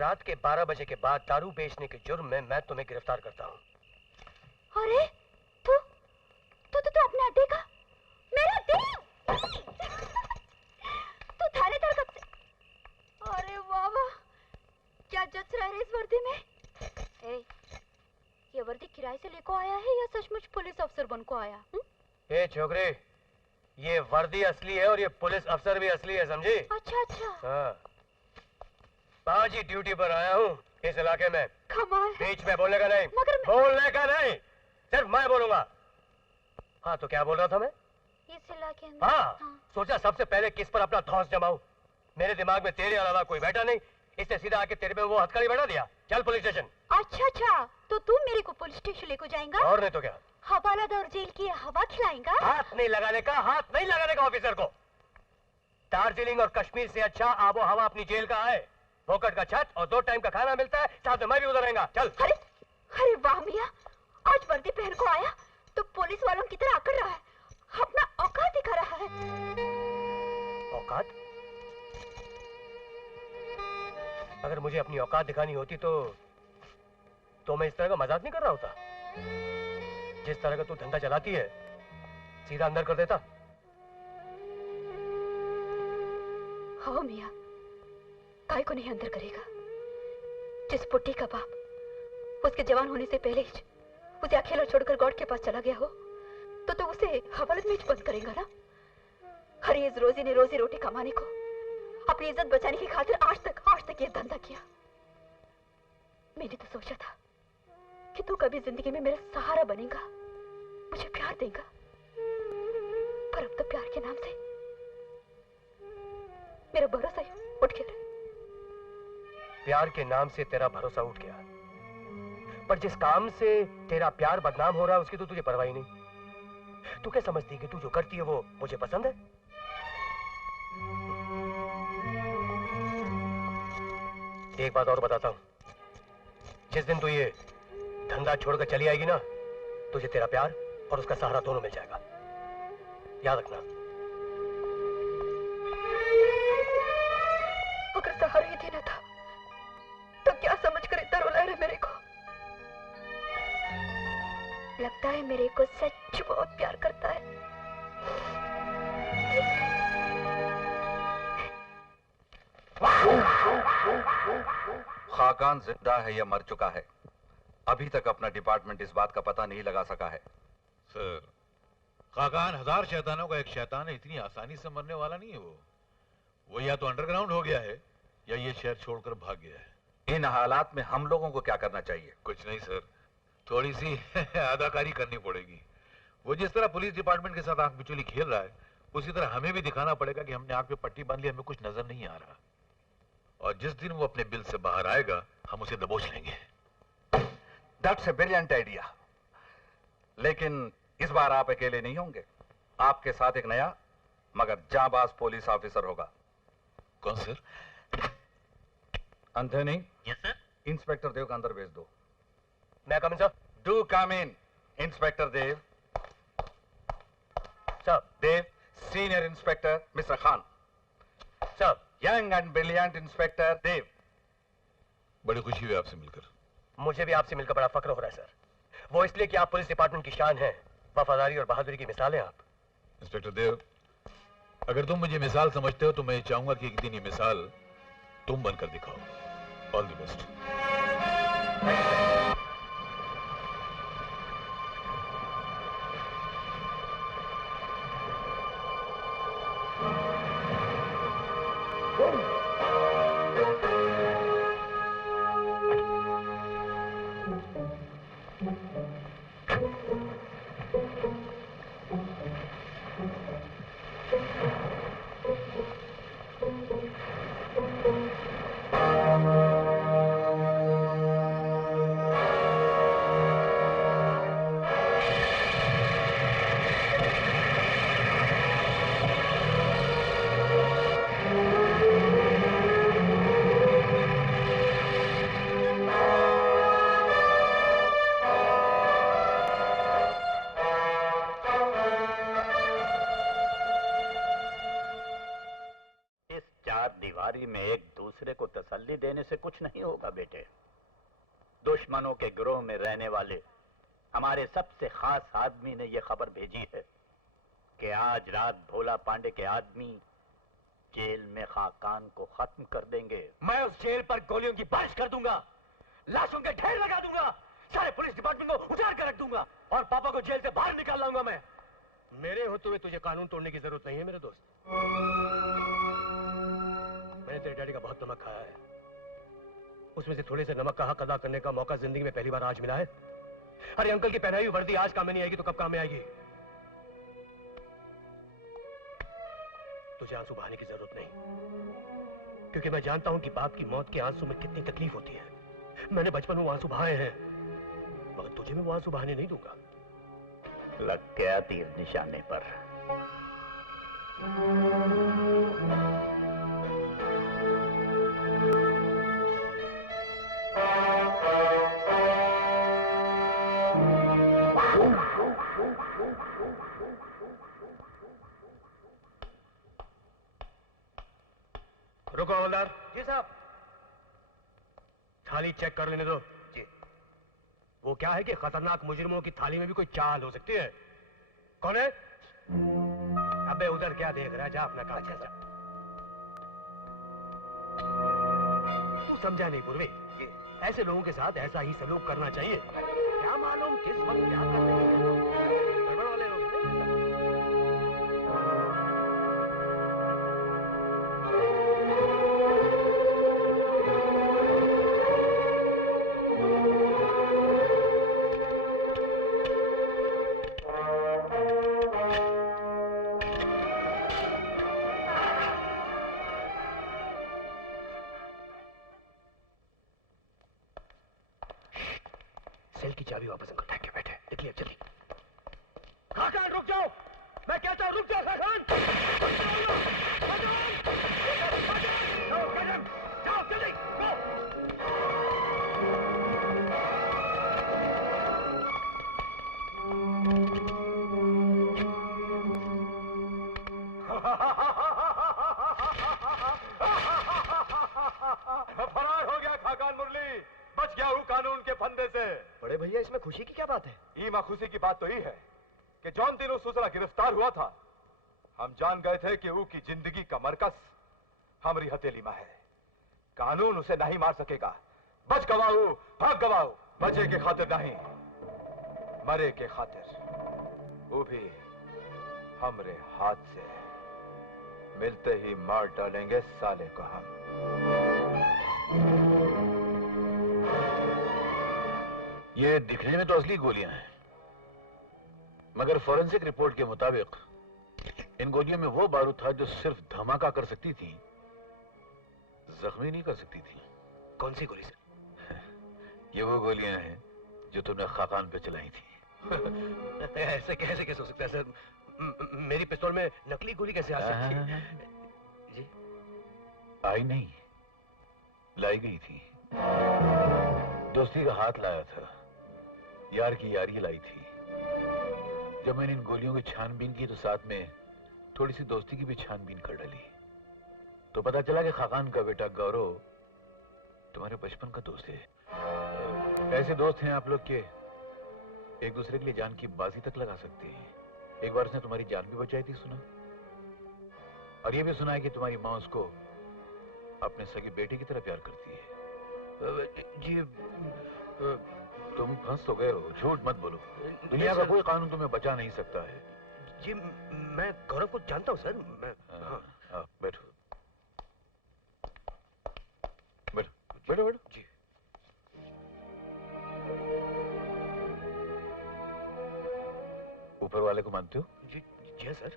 रात के 12 बजे के बाद दारू बेचने के जुर्म में मैं तुम्हें गिरफ्तार करता हूँ। अरे तू अपने अड्डे का मेरा दिल तू थानेदार कब से? अरे वाह वाह, क्या जच रहा है इस वर्दी में? ये वर्दी किराए से लेको आया है या सचमुच पुलिस अफसर बनको आया? ए छोकरे, ये वर्दी असली है और ये पुलिस अफसर भी असली है, समझी? अच्छा। हाँ, आज ही ड्यूटी पर आया हूँ इस इलाके में। कमाल। बीच में बोलने का नहीं। बोलने का नहीं, सिर्फ मैं बोलूंगा। हाँ, तो क्या बोल रहा था मैं? इस इलाके में। हाँ, सोचा सबसे पहले किस पर अपना धौंस जमाऊं। मेरे दिमाग में तेरे अलावा कोई बैठा नहीं, इससे सीधा आके तेरे पे वो हथकड़ी बैठा दिया। चल पुलिस स्टेशन। अच्छा, तो तू मेरे को पुलिस स्टेशन लेको जाएगा? और नहीं तो क्या, हवालात और जेल की हवा खिलाएगा? हाथ नहीं लगाने का ऑफिसर को। दार्जिलिंग और कश्मीर से अच्छा आबो हवा अपनी जेल का है। फोकट का छत और 2 टाइम का खाना मिलता है, साथ में मैं भी उधर रहेगा। चल। अरे वाह मियां, आज वर्दी पहन को आया तो पुलिस वालों की तरह आकर रहा है, अपना औकात दिखा रहा है। औकात? अगर मुझे अपनी औकात दिखानी होती तो मैं इस तरह का मजाक नहीं कर रहा होता। जिस तरह का तू धंधा चलाती है, सीधा अंदर कर देता। हाँ मियां, काय को नहीं अंदर करेगा? जिस पुट्टी का बाप उसके जवान होने से पहले ही उसे अकेला छोड़कर गॉड के पास चला गया हो, तो उसे हवालत में बंद करेगा ना? अरे इस रोजी ने रोजी रोटी कमाने को अपनी इज्जत बचाने की खातिर आज तक ये धंधा किया। मैंने तो सोचा था कि तू कभी जिंदगी में मेरा सहारा बनेगा, मुझे प्यार देगा, पर अब तो प्यार के नाम से मेरा भरोसा ही उठ गया। प्यार के नाम से तेरा भरोसा उठ गया, पर जिस काम से तेरा प्यार बदनाम हो रहा है उसकी तो तुझे परवाह ही नहीं। तू क्या समझती है कि तू जो करती है वो मुझे पसंद है? एक बात और बताता हूं, जिस दिन तू ये धंधा छोड़कर चली आएगी ना, तुझे तेरा प्यार और उसका सहारा दोनों मिल जाएगा, याद रखना। अगर सहारा ही देना था तो क्या समझकर इतना रुला रहे मेरे को? लगता है मेरे को सच बहुत प्यार करता है। खाकान जिंदा है या मर चुका है, अभी तक अपना डिपार्टमेंट इस बात का पता नहीं लगा सका है। सर, खाकान 1000 शैतानों का एक शैतान है, इतनी आसानी से मरने वाला नहीं है वो या तो अंडरग्राउंड हो गया है या ये शहर छोड़कर भाग गया है। इन हालात में हम लोगों को क्या करना चाहिए? कुछ नहीं सर, थोड़ी सी अदाकारी करनी पड़ेगी। वो जिस तरह पुलिस डिपार्टमेंट के साथ आंख बिचौली खेल रहा है, उसी तरह हमें भी दिखाना पड़ेगा कि हमने आंख पे पट्टी बांध ली, हमें कुछ नजर नहीं आ रहा। और जिस दिन वो अपने बिल से बाहर आएगा, हम उसे दबोच लेंगे। That's a brilliant idea. लेकिन इस बार आप अकेले नहीं होंगे, आपके साथ एक नया मगर जाबाज पुलिस ऑफिसर होगा। कौन sir? Anthony. Yes sir. Inspector Dev का अंदर भेज दो। मैं come in sir? Do come in. Inspector Dev. Sir. Dev, senior inspector mister Khan. Sir. Young and brilliant inspector Dev. बड़ी खुशी हुई आपसे मिलकर। मुझे भी आपसे मिलकर बड़ा फक्र हो रहा है सर, वो इसलिए कि आप पुलिस डिपार्टमेंट की शान हैं, वफादारी और बहादुरी की मिसाल हैं आप। इंस्पेक्टर देव, अगर तुम मुझे मिसाल समझते हो तो मैं चाहूंगा कि एक दिन ये मिसाल तुम बनकर दिखाओ। All the best. दूसरे को तसल्ली देने से कुछ नहीं होगा बेटे। दुश्मनों के गिरोह में रहने वाले हमारे सबसे खास आदमी ने यह खबर भेजी है कि आज रात भोला पांडे के आदमी जेल में खाकान को खत्म कर देंगे। मैं उस जेल पर गोलियों की बारिश कर दूंगा, लाशों के ढेर लगा दूंगा, सारे पुलिस डिपार्टमेंट को उजाड़ कर रख दूंगा और पापा को जेल से बाहर निकाल लाऊंगा मैं। मेरे होते हुए तुझे कानून तोड़ने की जरूरत नहीं है मेरे दोस्त। मैंने तेरे डैडी का बहुत नमक खाया है, उसमें से थोड़े से नमक का हक अदा करने का मौका जिंदगी में पहली बार आज मिला है। अरे अंकल की पहनाई हुई वर्दी आज काम में नहीं आएगी तो कब काम में आएगी? तुझे आंसू बहाने की जरूरत नहीं, क्योंकि मैं जानता हूं कि बाप की मौत के आंसू में कितनी तकलीफ होती है। मैंने बचपन में वो आंसू बहाए हैं, मगर तुझे मैं वो आंसू बहाने नहीं दूंगा। लग गया तीर निशाने पर। रुको हवलदार। जी साहब। थाली चेक कर लेने दो। जी। वो क्या है कि खतरनाक मुजरिमों की थाली में भी कोई चाल हो सकती है। कौन है? अबे उधर क्या देख रहा है, जा अपना काम कर। तू समझा नहीं पूर्वी, ऐसे लोगों के साथ ऐसा ही सलूक करना चाहिए। क्या मालूम किस वक्त क्या कर देंगे, गड़बड़ वाले लोग हैं। सेल की चाबी वापस अंकल। थैंक यू बेटे। निकलिए जल्दी। खाकान रुक जाओ, मैं कहता हूं रुक जाओ खाकान। जाओ जल्दी गो। फरार हो गया खाकान मुरली, बच गया हूं कानून के फंदे से। बड़े भैया इसमें खुशी की क्या बात है? ईमा खुशी की बात तो ये है कि जौन दिन सुसरा गिरफ्तार हुआ था, हम जान गए थे कि वो की जिंदगी का मरकज हमारी हथेली में है। कानून उसे नहीं मार सकेगा। बच गवाओ, भाग गवाओ, बचे के खातिर नहीं, मरे के खातिर, वो भी हमरे हाथ से। मिलते ही मार डालेंगे साले को हम। ये दिखने में तो असली गोलियां हैं, मगर फॉरेंसिक रिपोर्ट के मुताबिक इन गोलियों में वो बारूद था जो सिर्फ धमाका कर सकती थी, जख्मी नहीं कर सकती थी। कौन सी गोली सर? ये वो गोलियां हैं जो तुमने खाकान पे चलाई थी। ऐसे कैसे हो सकता है सर? मेरी पिस्तौल में नकली गोली कैसे आ सकती है? जी आई नहीं, लाई गई थी। दोस्ती का हाथ लाया था, यार की यारी लाई थी। जब मैंने इन गोलियों की छानबीन की तो साथ में थोड़ी सी दोस्ती की भी छानबीन कर डाली, तो पता चला कि खाकान का बेटा गौरव तुम्हारे बचपन का दोस्त है। ऐसे दोस्त हैं आप लोग के एक दूसरे के लिए जान की बाजी तक लगा सकते हैं। एक बार उसने तुम्हारी जान भी बचाई थी सुना, और ये भी सुना है कि तुम्हारी माँ उसको अपने सगे बेटे की तरह प्यार करती है। जी तुम फंस तो गए हो, झूठ मत बोलो। दुनिया का कोई कानून तुम्हें बचा नहीं सकता है। जी मैं गौरव को जानता हूँ सर। मैं बैठो बैठो बैठो बैठो। जी ऊपर वाले को मानते हो? जी जी सर।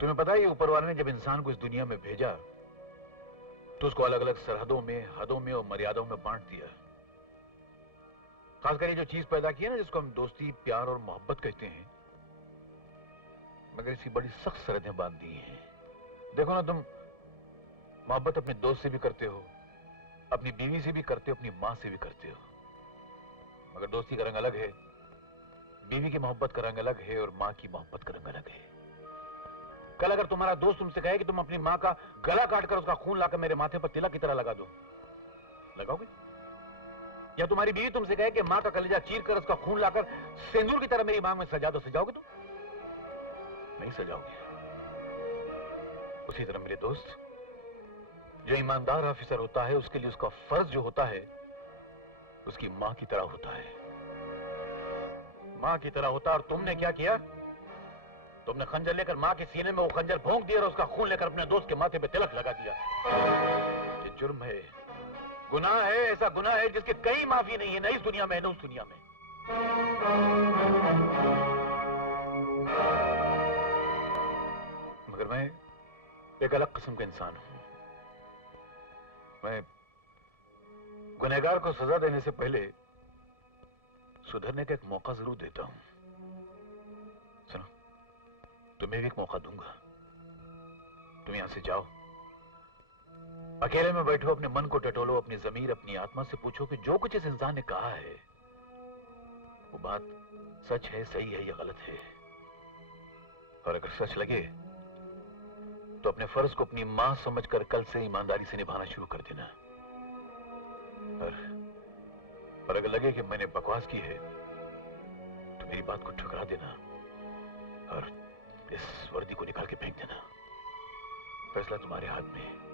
तुम्हें पता है ये ऊपर वाले ने जब इंसान को इस दुनिया में भेजा तो उसको अलग अलग सरहदों में, हदों में और मर्यादाओं में बांट दिया। खासकर ये जो चीज पैदा की है ना, जिसको हम दोस्ती, प्यार और मोहब्बत कहते हैं, मगर इसकी बड़ी सख्त सरहदें बांध दी हैं। देखो ना, तुम मोहब्बत अपने दोस्त से भी करते हो, अपनी बीवी से भी करते हो, अपनी मां से भी करते हो, मगर दोस्ती का रंग अलग है, बीवी की मोहब्बत का रंग अलग है और मां की मोहब्बत का रंग अलग है। कल अगर तुम्हारा दोस्त तुमसे कहे कि तुम अपनी माँ का गला काटकर उसका खून लाकर मेरे माथे पर तिलक की तरह लगा दो, लगाओगे? या तुम्हारी बीवी तुमसे कहे कि माँ का कलेजा चीर कर उसका खून लाकर सिंदूर की तरह मेरी मांग में सजा दो, सजाओगे तुम? नहीं सजाओगे। उसी तरह मेरे दोस्त, जो ईमानदार ऑफिसर होता है उसके लिए उसका फर्ज जो होता है उसकी मां की तरह होता है, मां की तरह होता। और तुमने क्या किया? तुमने खंजर लेकर मां के सीने में वो खंजर भोंक दिया और उसका खून लेकर अपने दोस्त के माथे पे तिलक लगा दिया। ये जुर्म है, गुनाह है, ऐसा गुनाह है जिसकी कहीं माफी नहीं है, न इस दुनिया में न उस दुनिया में। मगर मैं एक अलग किस्म का इंसान हूं। मैं गुनहगार को सजा देने से पहले सुधरने का एक मौका जरूर देता हूं। सुनो, तुम्हें भी एक मौका दूंगा। तुम यहां से जाओ, अकेले में बैठो, अपने मन को टटोलो, अपनी जमीर, अपनी आत्मा से पूछो कि जो कुछ इस इंसान ने कहा है वो बात सच है, सही है या गलत है। और अगर सच लगे तो अपने फर्ज को अपनी मां समझकर कल से ईमानदारी से निभाना शुरू कर देना। और अगर लगे कि मैंने बकवास की है तो मेरी बात को ठुकरा देना और इस वर्दी को निकाल के फेंक देना। फैसला तुम्हारे हाथ में है।